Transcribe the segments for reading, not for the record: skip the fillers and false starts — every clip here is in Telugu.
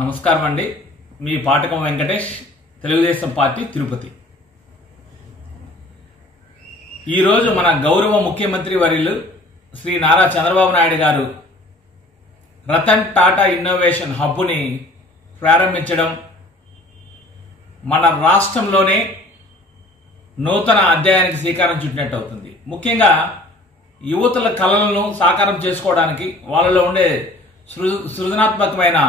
నమస్కారం అండి. మీ పాటకం వెంకటేష్, తెలుగుదేశం పార్టీ, తిరుపతి. ఈరోజు మన గౌరవ ముఖ్యమంత్రి వర్యులు శ్రీ నారా చంద్రబాబు నాయుడు గారు రతన్ టాటా ఇన్నోవేషన్ హబ్ని ప్రారంభించడం మన రాష్ట్రంలోనే నూతన అధ్యాయానికి శ్రీకారం చుట్టినట్టు అవుతుంది. ముఖ్యంగా యువతుల కళలను సాకారం చేసుకోవడానికి, వాళ్ళలో ఉండే సృజనాత్మకమైన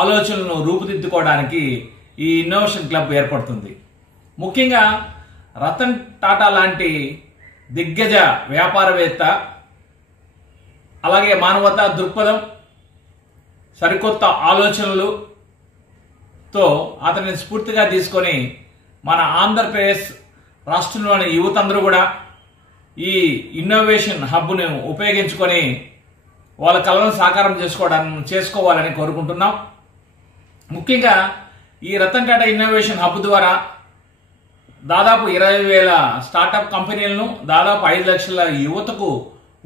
ఆలోచనలను రూపుదిద్దుకోవడానికి ఈ ఇన్నోవేషన్ క్లబ్ ఏర్పడుతుంది. ముఖ్యంగా రతన్ టాటా లాంటి దిగ్గజ వ్యాపారవేత్త, అలాగే మానవతా దృక్పథం, సరికొత్త ఆలోచనలతో అతనిని స్ఫూర్తిగా తీసుకొని మన ఆంధ్రప్రదేశ్ రాష్ట్రంలోని యువత అందరూ కూడా ఈ ఇన్నోవేషన్ హబ్ను ఉపయోగించుకొని వాళ్ళ కళలను సాకారం చేసుకోవాలని కోరుకుంటున్నాం. ముఖ్యంగా ఈ రతన్ టాటా ఇన్నోవేషన్ హబ్ ద్వారా దాదాపు 20,000 స్టార్టప్ కంపెనీలను, దాదాపు 5 లక్షల యువతకు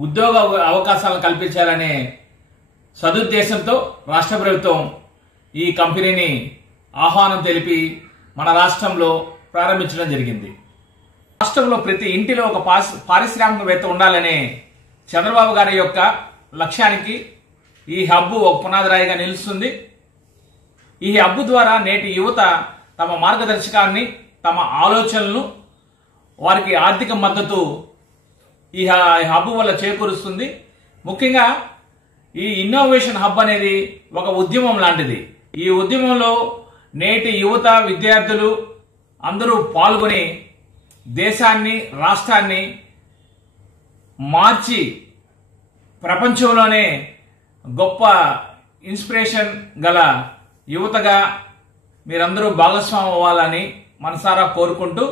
ఉద్యోగ అవకాశాలను కల్పించాలనే సదుద్దేశంతో రాష్ట్ర ప్రభుత్వం ఈ కంపెనీని ఆహ్వానం తెలిపి మన రాష్ట్రంలో ప్రారంభించడం జరిగింది. రాష్ట్రంలో ప్రతి ఇంటిలో ఒక పారిశ్రామికవేత్త ఉండాలనే చంద్రబాబు గారి యొక్క లక్ష్యానికి ఈ హబ్ ఒక పునాదిరాయిగా నిలుస్తుంది. ఈ హబ్ ద్వారా నేటి యువత తమ మార్గదర్శకాన్ని, తమ ఆలోచనలను, వారికి ఆర్థిక మద్దతు ఈ హబ్ వల్ల చేకూరుస్తుంది. ముఖ్యంగా ఈ ఇన్నోవేషన్ హబ్ అనేది ఒక ఉద్యమం లాంటిది. ఈ ఉద్యమంలో నేటి యువత, విద్యార్థులు అందరూ పాల్గొని దేశాన్ని, రాష్ట్రాన్ని మార్చి ప్రపంచంలోనే గొప్ప ఇన్స్పిరేషన్ గల యువతగా మీరందరూ భాగస్వామ్యం అవ్వాలని మనసారా కోరుకుంటూ